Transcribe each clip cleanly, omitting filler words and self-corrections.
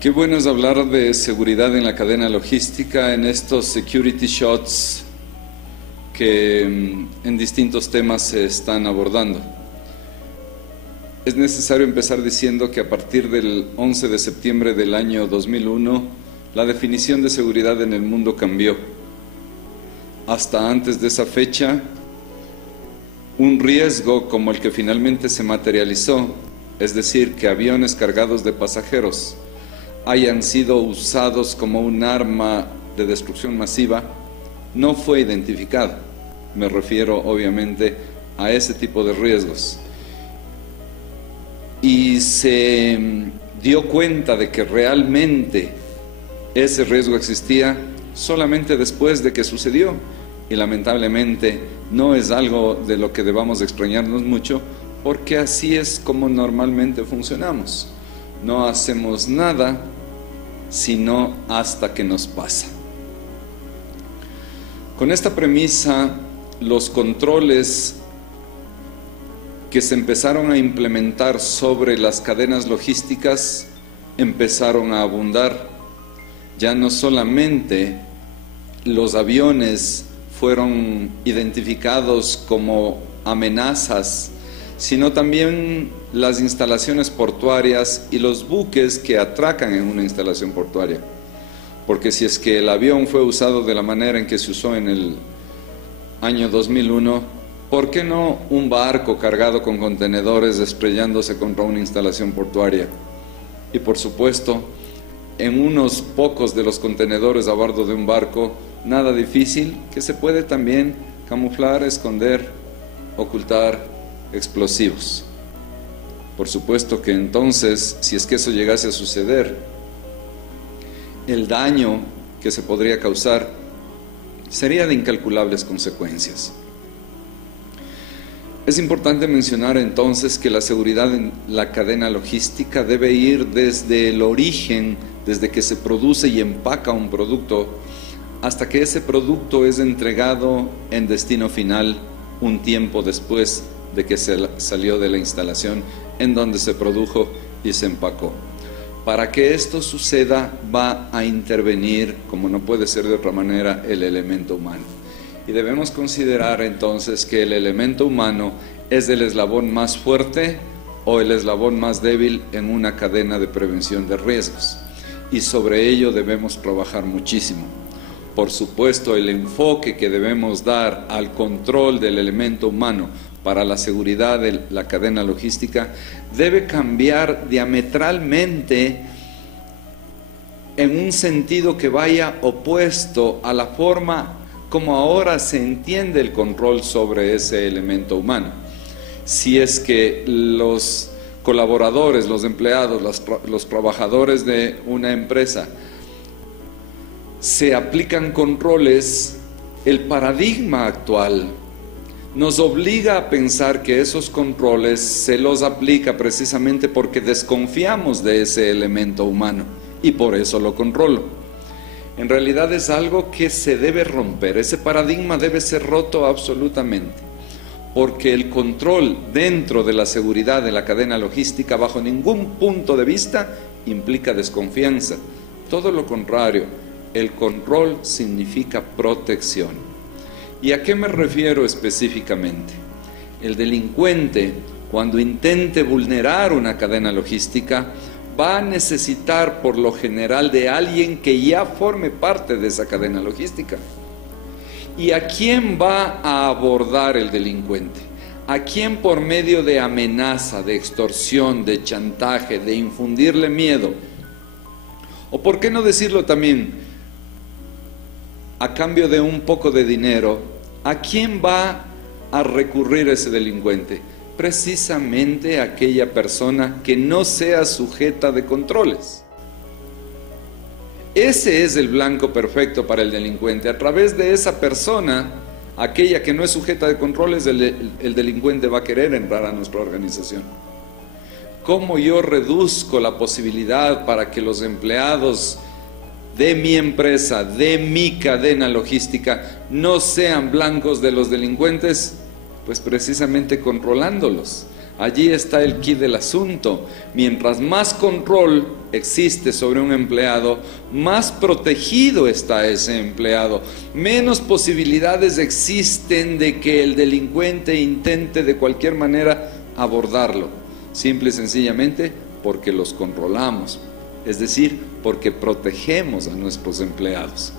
Qué bueno es hablar de seguridad en la cadena logística en estos Security Shots que en distintos temas se están abordando. Es necesario empezar diciendo que a partir del 11 de septiembre del año 2001, la definición de seguridad en el mundo cambió. Hasta antes de esa fecha, un riesgo como el que finalmente se materializó, es decir, que aviones cargados de pasajeros hayan sido usados como un arma de destrucción masiva, no fue identificado. Me refiero obviamente a ese tipo de riesgos. Y se dio cuenta de que realmente ese riesgo existía solamente después de que sucedió, y lamentablemente no es algo de lo que debamos extrañarnos mucho, porque así es como normalmente funcionamos. No hacemos nada sino hasta que nos pasa. Con esta premisa, los controles que se empezaron a implementar sobre las cadenas logísticas empezaron a abundar. Ya no solamente los aviones fueron identificados como amenazas, sino también las instalaciones portuarias y los buques que atracan en una instalación portuaria. Porque si es que el avión fue usado de la manera en que se usó en el año 2001, ¿por qué no un barco cargado con contenedores estrellándose contra una instalación portuaria? Y por supuesto, en unos pocos de los contenedores a bordo de un barco, nada difícil, que se puede también camuflar, esconder, ocultar explosivos. Por supuesto que entonces, si es que eso llegase a suceder, el daño que se podría causar sería de incalculables consecuencias. Es importante mencionar entonces que la seguridad en la cadena logística debe ir desde el origen, desde que se produce y empaca un producto, hasta que ese producto es entregado en destino final un tiempo después de que se salió de la instalación en donde se produjo y se empacó. Para que esto suceda va a intervenir, como no puede ser de otra manera, el elemento humano. Y debemos considerar entonces que el elemento humano es el eslabón más fuerte o el eslabón más débil en una cadena de prevención de riesgos. Y sobre ello debemos trabajar muchísimo. Por supuesto, el enfoque que debemos dar al control del elemento humano para la seguridad de la cadena logística debe cambiar diametralmente en un sentido que vaya opuesto a la forma como ahora se entiende el control sobre ese elemento humano. Si es que los colaboradores, los empleados, los trabajadores de una empresa se aplican controles, el paradigma actual nos obliga a pensar que esos controles se los aplica precisamente porque desconfiamos de ese elemento humano y por eso lo controlo. En realidad es algo que se debe romper, ese paradigma debe ser roto absolutamente, porque el control dentro de la seguridad de la cadena logística bajo ningún punto de vista implica desconfianza. Todo lo contrario, el control significa protección. ¿Y a qué me refiero específicamente? El delincuente, cuando intente vulnerar una cadena logística, va a necesitar por lo general de alguien que ya forme parte de esa cadena logística. ¿Y a quién va a abordar el delincuente? ¿A quién por medio de amenaza, de extorsión, de chantaje, de infundirle miedo? O por qué no decirlo también, a cambio de un poco de dinero, ¿a quién va a recurrir ese delincuente? Precisamente a aquella persona que no sea sujeta de controles. Ese es el blanco perfecto para el delincuente. A través de esa persona, aquella que no es sujeta de controles, el delincuente va a querer entrar a nuestra organización. ¿Cómo yo reduzco la posibilidad para que los empleados de mi empresa, de mi cadena logística, no sean blancos de los delincuentes? Pues precisamente controlándolos. Allí está el quid del asunto. Mientras más control existe sobre un empleado, más protegido está ese empleado. Menos posibilidades existen de que el delincuente intente de cualquier manera abordarlo. Simple y sencillamente porque los controlamos. Es decir, porque protegemos a nuestros empleados.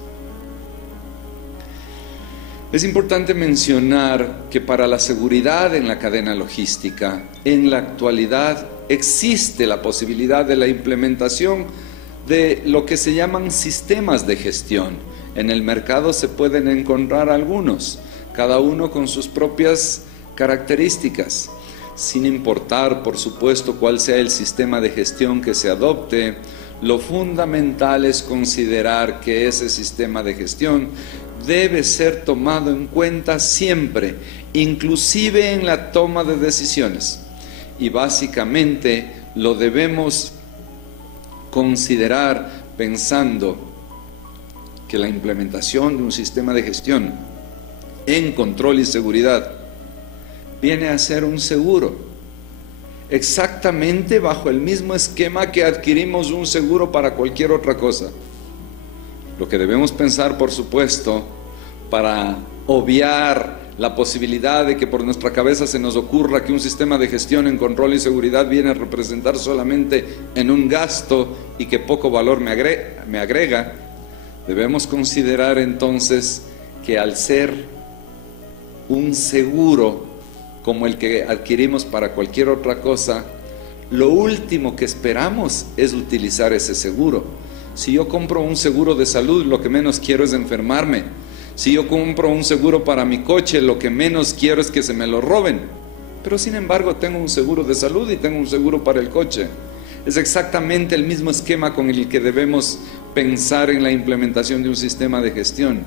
Es importante mencionar que para la seguridad en la cadena logística, en la actualidad existe la posibilidad de la implementación de lo que se llaman sistemas de gestión. En el mercado se pueden encontrar algunos, cada uno con sus propias características, sin importar, por supuesto, cuál sea el sistema de gestión que se adopte. Lo fundamental es considerar que ese sistema de gestión debe ser tomado en cuenta siempre, inclusive en la toma de decisiones. Y básicamente lo debemos considerar pensando que la implementación de un sistema de gestión en control y seguridad viene a ser un seguro, exactamente bajo el mismo esquema que adquirimos un seguro para cualquier otra cosa. Lo que debemos pensar, por supuesto, para obviar la posibilidad de que por nuestra cabeza se nos ocurra que un sistema de gestión en control y seguridad viene a representar solamente en un gasto y que poco valor me agrega, debemos considerar entonces que al ser un seguro como el que adquirimos para cualquier otra cosa, lo último que esperamos es utilizar ese seguro. Si yo compro un seguro de salud, lo que menos quiero es enfermarme. Si yo compro un seguro para mi coche, lo que menos quiero es que se me lo roben. Pero sin embargo tengo un seguro de salud y tengo un seguro para el coche. Es exactamente el mismo esquema con el que debemos pensar en la implementación de un sistema de gestión.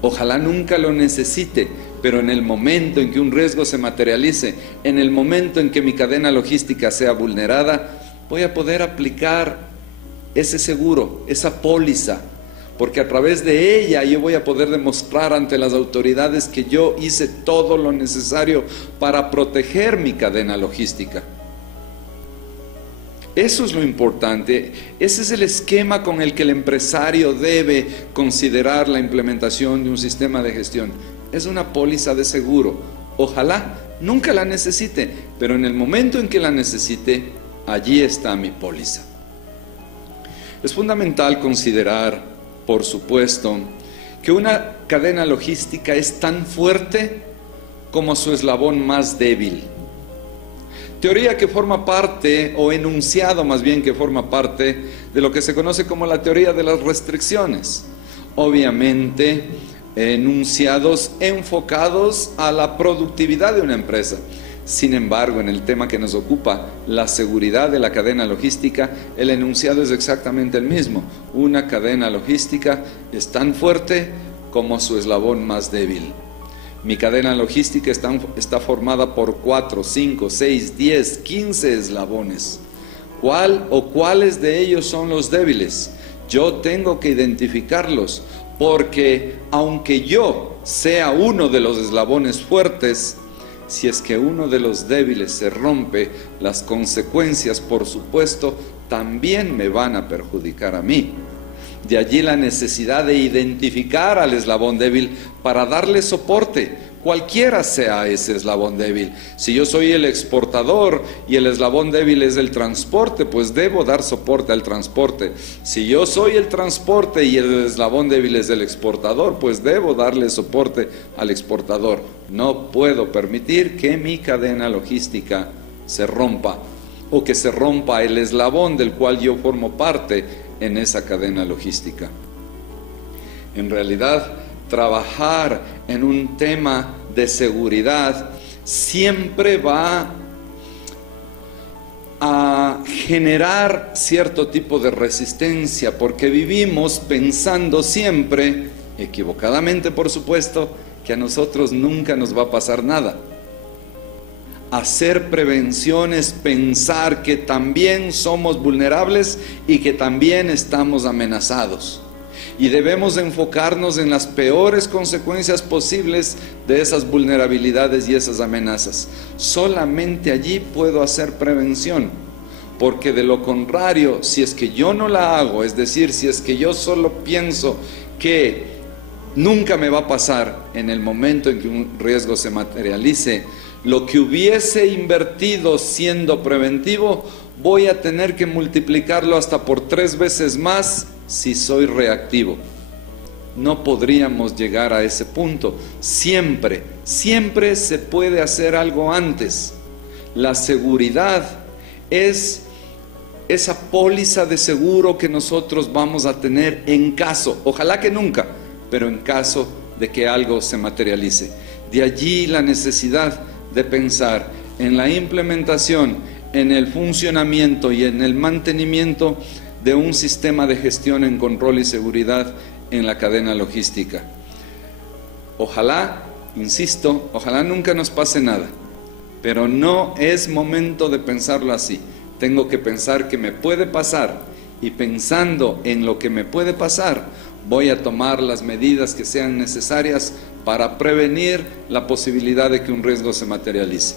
Ojalá nunca lo necesite, pero en el momento en que un riesgo se materialice, en el momento en que mi cadena logística sea vulnerada, voy a poder aplicar ese seguro, esa póliza, porque a través de ella yo voy a poder demostrar ante las autoridades que yo hice todo lo necesario para proteger mi cadena logística. Eso es lo importante. Ese es el esquema con el que el empresario debe considerar la implementación de un sistema de gestión. Es una póliza de seguro. Ojalá nunca la necesite, pero en el momento en que la necesite, allí está mi póliza. Es fundamental considerar, por supuesto, que una cadena logística es tan fuerte como su eslabón más débil. Teoría que forma parte, o enunciado más bien que forma parte, de lo que se conoce como la teoría de las restricciones. Obviamente, enunciados enfocados a la productividad de una empresa. Sin embargo, en el tema que nos ocupa, la seguridad de la cadena logística, el enunciado es exactamente el mismo. Una cadena logística es tan fuerte como su eslabón más débil. Mi cadena logística está formada por 4, 5, 6, 10, 15 eslabones. ¿Cuál o cuáles de ellos son los débiles? Yo tengo que identificarlos, porque aunque yo sea uno de los eslabones fuertes, si es que uno de los débiles se rompe, las consecuencias, por supuesto, también me van a perjudicar a mí. De allí la necesidad de identificar al eslabón débil para darle soporte, cualquiera sea ese eslabón débil. Si yo soy el exportador y el eslabón débil es el transporte, pues debo dar soporte al transporte. Si yo soy el transporte y el eslabón débil es el exportador, pues debo darle soporte al exportador. No puedo permitir que mi cadena logística se rompa, o que se rompa el eslabón del cual yo formo parte en esa cadena logística. En realidad, trabajar en un tema de seguridad siempre va a generar cierto tipo de resistencia, porque vivimos pensando siempre, equivocadamente por supuesto, que a nosotros nunca nos va a pasar nada. Hacer prevención es pensar que también somos vulnerables y que también estamos amenazados. y debemos enfocarnos en las peores consecuencias posibles de esas vulnerabilidades y esas amenazas. Solamente allí puedo hacer prevención, porque de lo contrario, si es que yo no la hago, es decir, si es que yo solo pienso que nunca me va a pasar, en el momento en que un riesgo se materialice, lo que hubiese invertido siendo preventivo, voy a tener que multiplicarlo hasta por 3 veces más si soy reactivo. No podríamos llegar a ese punto. Siempre se puede hacer algo antes. La seguridad es esa póliza de seguro que nosotros vamos a tener en caso, ojalá que nunca, pero en caso de que algo se materialice. De allí la necesidad de pensar en la implementación, en el funcionamiento y en el mantenimiento de un sistema de gestión en control y seguridad en la cadena logística. Ojalá, insisto, ojalá nunca nos pase nada, pero no es momento de pensarlo así. Tengo que pensar que me puede pasar, y pensando en lo que me puede pasar, voy a tomar las medidas que sean necesarias para prevenir la posibilidad de que un riesgo se materialice.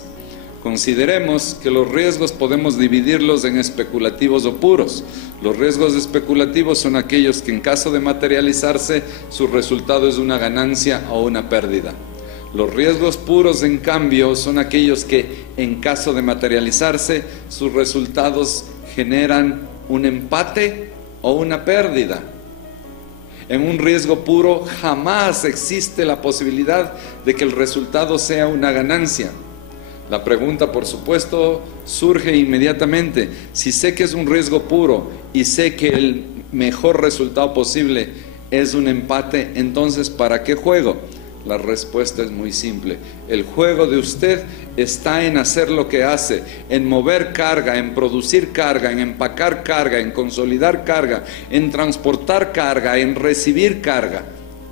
Consideremos que los riesgos podemos dividirlos en especulativos o puros. Los riesgos especulativos son aquellos que en caso de materializarse, su resultado es una ganancia o una pérdida. Los riesgos puros, en cambio, son aquellos que en caso de materializarse, sus resultados generan un empate o una pérdida. En un riesgo puro jamás existe la posibilidad de que el resultado sea una ganancia. La pregunta, por supuesto, surge inmediatamente: si sé que es un riesgo puro y sé que el mejor resultado posible es un empate, entonces ¿para qué juego? La respuesta es muy simple. El juego de usted está en hacer lo que hace, en mover carga, en producir carga, en empacar carga, en consolidar carga, en transportar carga, en recibir carga.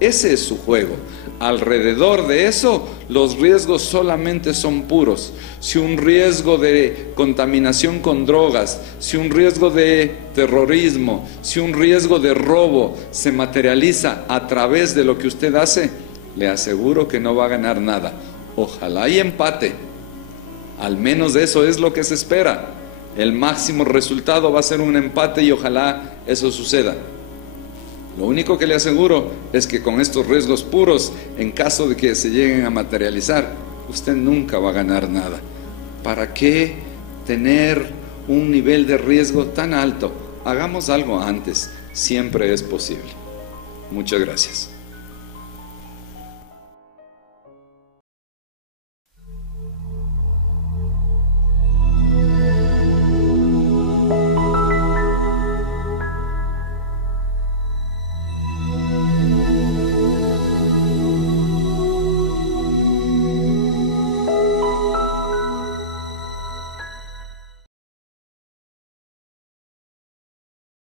Ese es su juego. Alrededor de eso, los riesgos solamente son puros. Si un riesgo de contaminación con drogas, si un riesgo de terrorismo, si un riesgo de robo se materializa a través de lo que usted hace, le aseguro que no va a ganar nada. Ojalá y empate. Al menos eso es lo que se espera. El máximo resultado va a ser un empate y ojalá eso suceda. Lo único que le aseguro es que con estos riesgos puros, en caso de que se lleguen a materializar, usted nunca va a ganar nada. ¿Para qué tener un nivel de riesgo tan alto? Hagamos algo antes. Siempre es posible. Muchas gracias.